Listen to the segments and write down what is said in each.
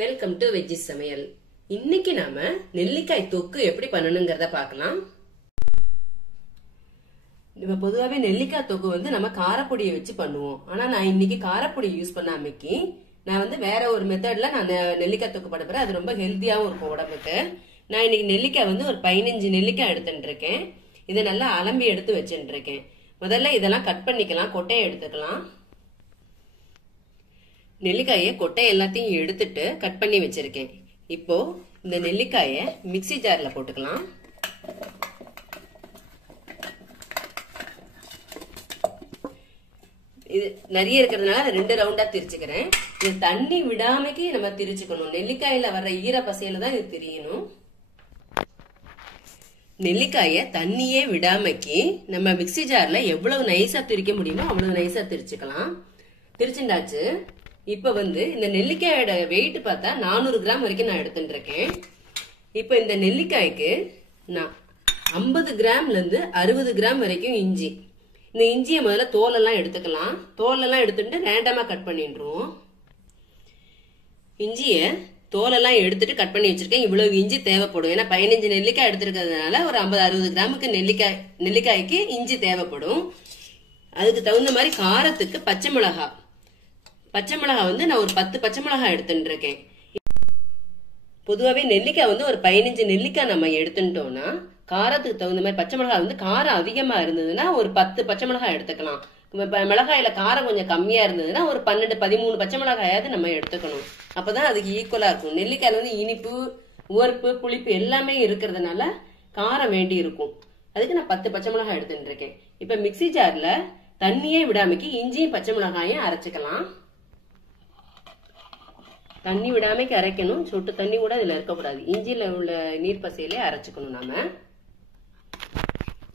Welcome to veggie சமையல். இன்னைக்கு நாம நெல்லிக்காய் தொக்கு எப்படி பண்ணணுங்கிறத பார்க்கலாம். இப்ப பொதுவாவே நெல்லிக்காய் தொக்கு வந்து நம்ம காரப்பொடியை வச்சு பண்ணுவோம். ஆனா நான் இன்னைக்கு காரப்பொடி யூஸ் பண்ணாமக்கி நான் வேற ஒரு மெத்தட்ல நான் நெல்லிக்காய் தொக்கு பண்ண போறேன். அது ரொம்ப ஹெல்த்தியாவும் இருக்கும் உடம்புக்கு. நான் இன்னைக்கு நெல்லிக்காய் வந்து ஒரு 15 நெல்லிக்காய் எடுத்துட்டு இருக்கேன். இதை நல்லா அலம்பி எடுத்து வச்சுட்டு இருக்கேன். முதல்ல இதெல்லாம் கட் பண்ணிக்கலாம். கொட்டையை எடுத்துக்கலாம். நெல்லிக்காயை கொட்டை எல்லாத்தையும் எடுத்துட்டு கட் பண்ணி வச்சிருக்கேன். இப்போ இந்த நெல்லிக்காயை மிக்ஸி ஜார்ல போட்டுக்கலாம். இது நிறைய இருக்கிறதுனால 2 ரவுண்டா திரிச்சுக்கிறேன். இது தண்ணி விடாமக்கி நம்ம திரிச்சுக்கணும். நெல்லிக்காயில வர்ற ஈர பசையில தான் இது திரியணும். நெல்லிக்காய தண்ணியே விடாமக்கி நம்ம மிக்ஸி ஜார்ல எவ்வளவு நைஸா திரிக்க முடியுமோ அவ்வளவு நைஸா திரிச்சுக்கலாம். திரிச்சுண்டாச்சு. இப்ப இந்த நெல்லிக்காயோட வெயிட் பார்த்தா 400 கிராம் வரைக்கும் நான் எடுத்துட்டு இருக்கேன். இப்ப இந்த நெல்லிக்காய்க்கு நான் 50 கிராம்ல இருந்து 60 கிராம் வரைக்கும் இஞ்சி. இந்த இஞ்சியை முதல்ல தோலெல்லாம் எடுத்துக்கலாம். தோலெல்லாம் எடுத்துட்டு ரேண்டமா கட் பண்ணிடுவோம். இஞ்சிய தோலெல்லாம் எடுத்துட்டு கட் பண்ணி வச்சிருக்கேன். இவ்வளவு இஞ்சி தேவைப்படும். ஏன்னா 15 நெல்லிக்காய் எடுத்துருக்கிறதுனால ஒரு 50-60 கிராமுக்கு நெல்லிக்காய்க்கு இஞ்சி தேவைப்படும். அதுக்கு தகுந்த மாதிரி காரத்துக்கு பச்சை மிளகாய் நான் ஒரு 10 பச்சை மிளகாய் எடுத்துட்டு இருக்கேன். பொதுவாவே நெல்லிக்காய் ஒரு 15 நெல்லிக்காய் நம்ம எடுத்துட்டோம்னா காரத்துக்கு தகுந்த மாதிரி பச்சை மிளகாய் காரம் அதிகமா இருந்ததுன்னா ஒரு 10 பச்சை மிளகாய் எடுத்துக்கலாம். மிளகாயில காரம் கொஞ்சம் கம்மியா இருந்ததுன்னா ஒரு 12-13 பச்சை மிளகாயாவது நம்ம எடுத்துக்கணும். அப்பதான் அதுக்கு ஈக்குவலா இருக்கும். நெல்லிக்காயில இனிப்பு, உவர்ப்பு, புளிப்பு எல்லாமே இருக்கிறதுனால காரம் வேண்டி இருக்கும். அதுக்கு நான் 10 பச்சை மிளகாய் எடுத்துட்டு இருக்கேன். இப்ப மிக்ஸி ஜார்ல தண்ணியே விடாமக்கி இஞ்சியும் பச்சை மிளகாயும் அரைச்சுக்கலாம். தண்ணி விடாமக்கு அரைக்கணும். சொட்டு தண்ணி கூட இதுல இருக்கக்கூடாது. இஞ்சியில உள்ள நீர் பசையிலே அரைச்சுக்கணும். நாம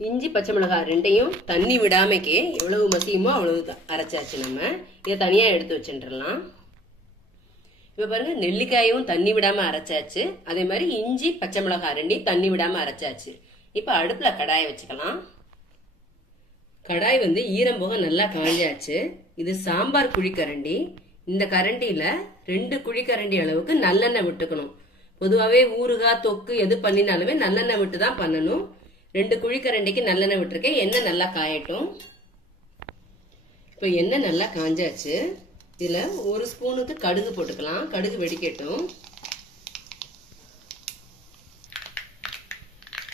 இஞ்சி பச்சை மிளகாய் ரெண்டையும் தண்ணி விடாமக்கே எவ்வளவு மசியுமோ அவ்வளவு அரைச்சாச்சு. நம்ம இதை தனியா எடுத்து வச்சுட்டுலாம். இப்ப பாருங்க, நெல்லிக்காயும் தண்ணி விடாம அரைச்சாச்சு. அதே மாதிரி இஞ்சி பச்சை மிளகாய் ரெண்டையும் தண்ணி விடாம அரைச்சாச்சு. இப்ப அடுப்புல கடாயை வச்சுக்கலாம். கடாய் ஈரம் போக நல்லா காஞ்சாச்சு. இது சாம்பார் குழிக்கரண்டி. இந்த கரண்டியில 2 குழிக்கரண்டி அளவுக்கு நல்லெண்ணெய் விட்டுக்கணும். பொதுவாவே ஊறுகாய் தொக்கு எது பண்ணினாலுமே நல்லெண்ணெய் விட்டு தான் பண்ணணும். 2 குழிக்கரண்டிக்கு நல்லெண்ணெய் விட்டுருக்கேன். எண்ணெய் நல்லா காயட்டும். இப்ப எண்ணெய் நல்லா காஞ்சாச்சு. இதுல 1 ஸ்பூனுக்கு கடுகு போட்டுக்கலாம். கடுகு வெடிக்கட்டும்.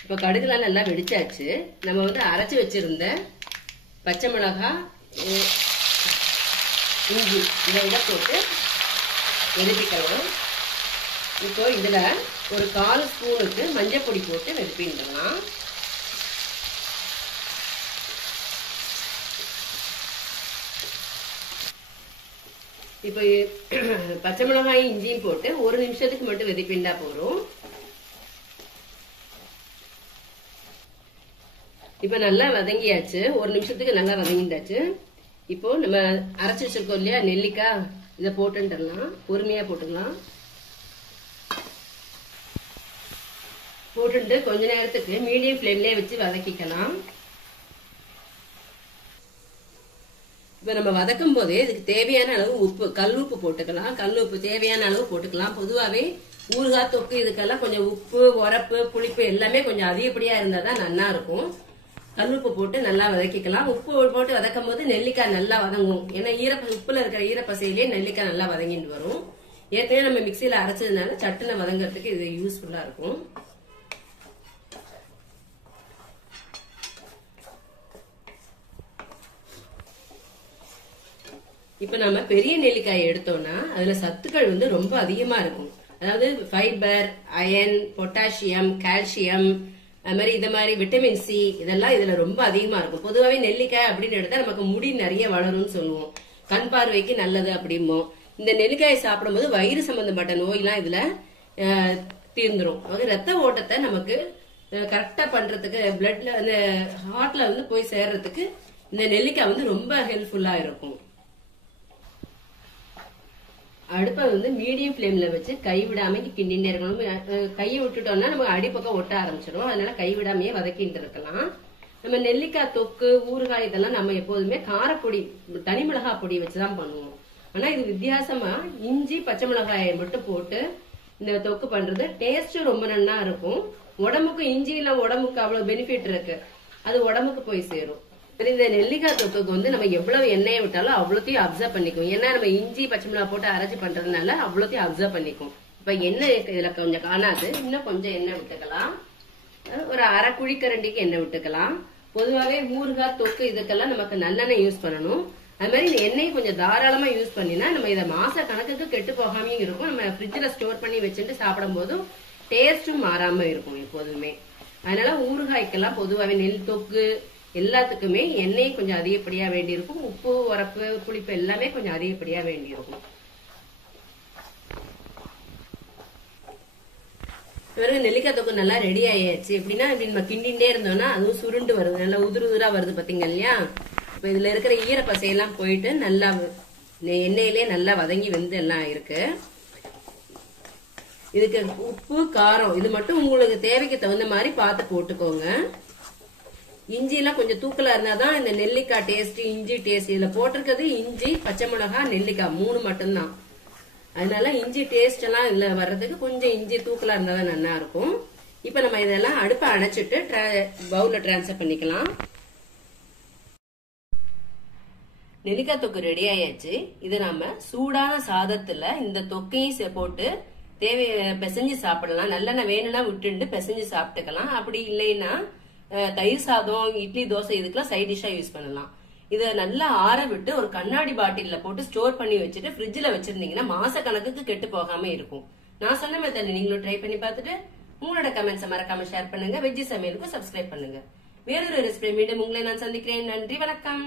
இப்ப கடுகுலாம் நல்லா வெடிச்சாச்சு. நம்ம அரைச்சு வச்சிருந்த பச்சை மிளகாய், இஞ்சி இதை போட்டு வெதுப்பிக்கலாம். இப்போ இதுல ஒரு 1/4 ஸ்பூனுக்கு மஞ்சள் பொடி போட்டு வெதுப்பிடலாம். இப்போ பச்சை மிளகாயும் இஞ்சியும் போட்டு 1 நிமிஷத்துக்கு மட்டும் வெதுப்பிண்டா போறோம். இப்ப நல்லா வதங்கியாச்சு. 1 நிமிஷத்துக்கு நல்லா வதங்கிட்டாச்சு. இப்போ நம்ம அரைச்சு வச்சிருக்கோம் இல்லையா நெல்லிக்காய், இதை போட்டுடலாம். பொறுமையா போட்டுக்கலாம். போட்டுட்டு கொஞ்ச நேரத்துக்கு மீடியம் ஃப்ளேம்லயே வச்சு வதக்கிக்கலாம். இப்ப நம்ம வதக்கும் போதே இதுக்கு தேவையான அளவு உப்பு, கல் உப்பு போட்டுக்கலாம். கல் உப்பு தேவையான அளவு போட்டுக்கலாம். பொதுவாவே ஊறுகாய் தொக்கு இதுக்கெல்லாம் கொஞ்சம் உப்பு, உரப்பு, புளிப்பு எல்லாமே கொஞ்சம் அதிகப்படியா இருந்தாதான் நல்லா இருக்கும். கல்லுப்பு போட்டு நல்லா வதக்கிக்கலாம். உப்பு போட்டு வதக்கும் போது நெல்லிக்காய் நல்லா வதங்கும். ஏன்னா உப்புல இருக்கிற ஈரப்பசையிலேயே நெல்லிக்காய் நல்லா வதங்கிட்டு வரும். ஏற்கனவே நம்ம மிக்சியில அரைச்சதுனால சட்டுன்னு வதங்கறதுக்கு இது யூஸ்ஃபுல்லா இருக்கும். இப்ப நம்ம பெரிய நெல்லிக்காயை எடுத்தோம்னா அதுல சத்துக்கள் ரொம்ப அதிகமா இருக்கும். அதாவது ஃபைபர், அயன், பொட்டாசியம், கால்சியம், அது மாதிரி விட்டமின் சி இதெல்லாம் இதுல ரொம்ப அதிகமா இருக்கும். பொதுவாவே நெல்லிக்காய் அப்படின்னு எடுத்தா நமக்கு முடி நிறைய வளரும்னு சொல்லுவோம். கண் பார்வைக்கு நல்லது அப்படிம்போம். இந்த நெல்லிக்காயை சாப்பிடும்போது வயிறு சம்பந்தப்பட்ட நோயெல்லாம் இதுல தீர்ந்துரும். ரத்த ஓட்டத்தை நமக்கு கரெக்டா பண்றதுக்கு, பிளட்ல அந்த ஹார்ட்ல போய் சேர்றதுக்கு இந்த நெல்லிக்காய் ரொம்ப ஹெல்ப்ஃபுல்லா இருக்கும். அடுப்பை மீடியம் ஃப்ளேம்ல வச்சு கை விடாம கிண்டிட்டே இருக்கணும். கையை விட்டுட்டோம்னா நமக்கு அடிப்பக்கம் ஒட்ட ஆரம்பிச்சிடும். அதனால கை விடாமையே வதக்கிட்டு இருக்கலாம். நம்ம நெல்லிக்காய் தொக்கு, ஊறுகாய் இதெல்லாம் நம்ம எப்போதுமே காரப்பொடி, தனி மிளகாய் பொடி வச்சுதான் பண்ணுவோம். ஆனா இது வித்தியாசமா இஞ்சி பச்சை மிளகாயை மட்டும் போட்டு இந்த தொக்கு பண்றது டேஸ்ட் ரொம்ப நல்லா இருக்கும். உடம்புக்கு இஞ்சியில உடம்புக்கு அவ்வளவு பெனிஃபிட் இருக்கு, அது உடம்புக்கு போய் சேரும். இந்த நெல்லிக்காய் தொக்குக்கு வந்து நம்ம எவ்வளவு எண்ணெயை விட்டாலும் அவ்வளோத்தையும் அப்சர்வ் பண்ணிக்கும். ஏன்னா நம்ம இஞ்சி பச்சை மிளகாய் போட்டு அரைச்சி பண்றதுனால அவ்வளோத்தையும் அப்சர்வ் பண்ணிக்கும். இப்ப எண்ணெய் இதுல கொஞ்சம் காணாது, இன்னும் கொஞ்சம் எண்ணெய் விட்டுக்கலாம். ஒரு அரை குழிக்கரண்டிக்கு எண்ணெய் விட்டுக்கலாம். பொதுவாகவே ஊறுகாய் தொக்கு இதுக்கெல்லாம் நமக்கு நல்லெண்ணெய் யூஸ் பண்ணணும். அது மாதிரி இந்த எண்ணெய் கொஞ்சம் தாராளமா யூஸ் பண்ணினா நம்ம இதை மாச கணக்குக்கு கெட்டு போகாமையும் இருக்கும். நம்ம ஃப்ரிட்ஜில் ஸ்டோர் பண்ணி வச்சுட்டு சாப்பிடும் போதும் டேஸ்டும் மாறாம இருக்கும் எப்போதுமே. அதனால ஊறுகாய்க்கெல்லாம் பொதுவாகவே நெல் தொக்கு எல்லாத்துக்குமே எண்ணெய் கொஞ்சம் அதிகப்படியா வேண்டியிருக்கும். உப்பு உரப்பு புளிப்பு எல்லாமே கொஞ்சம் அதிகப்படியா வேண்டியிருக்கும். பிறகு நெல்லிக்காய் தொக்கு நல்லா ரெடி ஆயாச்சு. எப்படின்னா இப்படி நம்ம கிண்டின்டே இருந்தோம்னா அதுவும் சுருண்டு வருது, நல்லா உதிரு உதிரா வருது பாத்தீங்க இல்லையா. இப்ப இதுல இருக்கிற ஈரப்பசையெல்லாம் போயிட்டு நல்லா எண்ணெயிலே நல்லா வதங்கி வெந்து எல்லாம் இருக்கு. இதுக்கு உப்பு காரம் இது மட்டும் உங்களுக்கு தேவைக்கு தகுந்த மாதிரி பார்த்து போட்டுக்கோங்க. இஞ்சி எல்லாம் கொஞ்சம் தூக்கலா இருந்தாதான் இந்த நெல்லிக்காய் டேஸ்ட் இஞ்சி டேஸ்ட். இதுல போட்டிருக்கிறது இஞ்சி பச்சை மிளகாய் நெல்லிக்காய் 3 மட்டும்தான். அதனால இஞ்சி டேஸ்ட் எல்லாம் இதுல வர்றதுக்கு கொஞ்சம் இஞ்சி தூக்கலா இருந்தாதான் நல்லா இருக்கும். இப்ப நம்ம இதெல்லாம் அடுப்பை அணைச்சிட்டு பவுல்ல டிரான்ஸ்ஃபர் பண்ணிக்கலாம். நெல்லிக்காய் தொக்கு ரெடி ஆயாச்சு. இது நம்ம சூடான சாதத்துல இந்த தொக்கையும் போட்டு பிசைஞ்சு சாப்பிடலாம். நல்லெண்ணெய் வேணும்னா விட்டுண்டு பிசைஞ்சு சாப்பிட்டுக்கலாம். அப்படி இல்லைன்னா தயிர் சாதம் இட்லி தோசை இதுக்கெல்லாம் சைட் டிஷ்ஷா யூஸ் பண்ணலாம். இதை நல்லா ஆற விட்டு ஒரு கண்ணாடி பாட்டில்ல போட்டு ஸ்டோர் பண்ணி வச்சுட்டு ஃப்ரிட்ஜில் வச்சிருந்தீங்கன்னா மாச கணக்குக்கு கெட்டு போகாம இருக்கும். நான் சொன்ன மெத்தட்ல நீங்களும் ட்ரை பண்ணி பார்த்துட்டு உங்களோட கமெண்ட்ஸை மறக்காம ஷேர் பண்ணுங்க. வெஜ்ஜி சமையலுக்கு சப்ஸ்கிரைப் பண்ணுங்க. வேறொரு ரெசிபி மீண்டும் உங்களை நான் சந்திக்கிறேன். நன்றி, வணக்கம்.